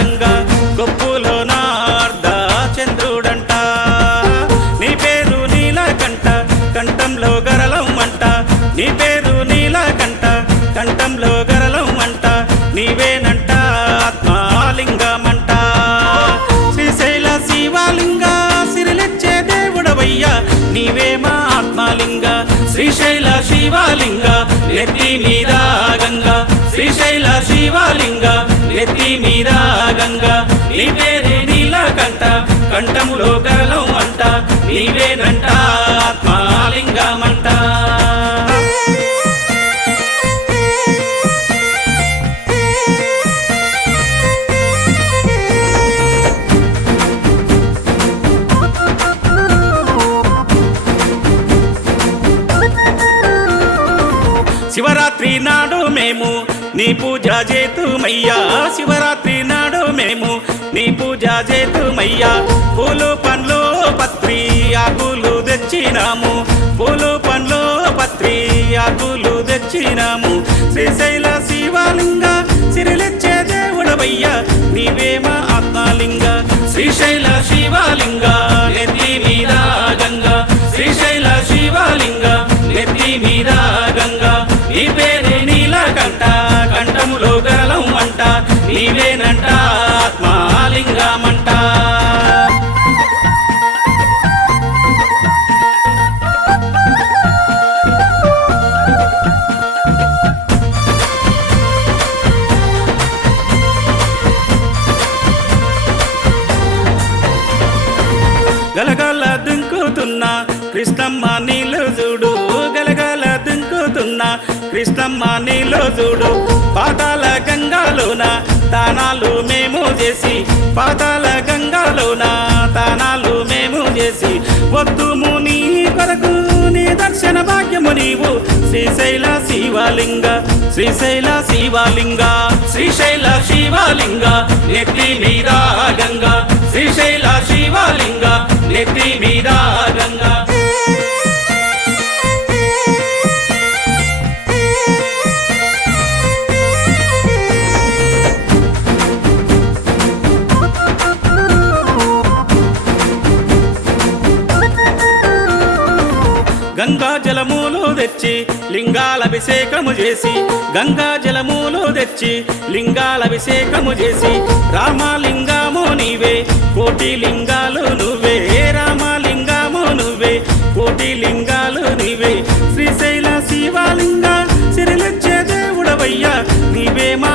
గంగా కొప్పులోన అర్ధ చంద్రుడంట నీ పేరు నీలకంఠ కంఠంలో గరళం అంట నీ పేరు నీలకంఠ కంఠంలో గరళం అంట నీవేనంట ఆత్మలింగమంట శ్రీశైల శివలింగ సిరిలిచ్చే దేవుడవయ్యా నీవే మా ఆత్మలింగ శ్రీశైల శివలింగ నెత్తి మీద గంగా శ్రీశైల శివలింగ నెత్తి మీద గంగా నీ పేరే నీలకంఠ కంఠములో గరళం అంట నీవేనంట ఆత్మలింగమంట శివరాత్రి నాడు మేము నీ పూజ చేతుమయ్యా శివరాత్రి నాడు మేము నీ పూజ చేతుమయ్యా పూలు పండ్లు పత్రి ఆకులు తెచ్చినాము పూలు పండ్లు పత్రి ఆకులు తెచ్చినాము శ్రీశైల శివలింగ సిరిలిచ్చే దేవుడవయ్యా నీవే మా ఆత్మలింగ శ్రీశైల శివలింగ నెత్తి మీద గంగా శ్రీశైల శివలింగ నెత్తి మీద గంగా నీ పేరే నీలకంఠ కంఠములో గరళం అంట నీవేనంట ఆత్మలింగమంట గలగల దుంకుతున్న కృష్ణమ్మ నీళ్ళు చూడు గలగల దుంకుతున్న కృష్ణమ్మ నీళ్ళు చూడు పాతాల గంగాలోన దానాలు మేము చేసి పాతాల గంగాలోన దానాలు మేము చేసి వద్దుము నీ కొరకు నీ దర్శన భాగ్యము నీవు శ్రీశైల శివలింగ శ్రీశైల శివలింగ శ్రీశైల శివలింగ నెత్తి మీద గంగా శ్రీశైల శివలింగ నెత్తి మీద గంగా గంగా జలములు తెచ్చి లింగాలభిషేకము చేసి గంగా జలములు తెచ్చి లింగాలభిషేకము చేసి రామలింగము నీవే కోటి లింగాలు నువ్వే రామలింగము నువ్వే కోటి లింగాలు నీవే శ్రీశైల శివలింగ సిరిలిచ్చే దేవుడవయ్యా నీవే మా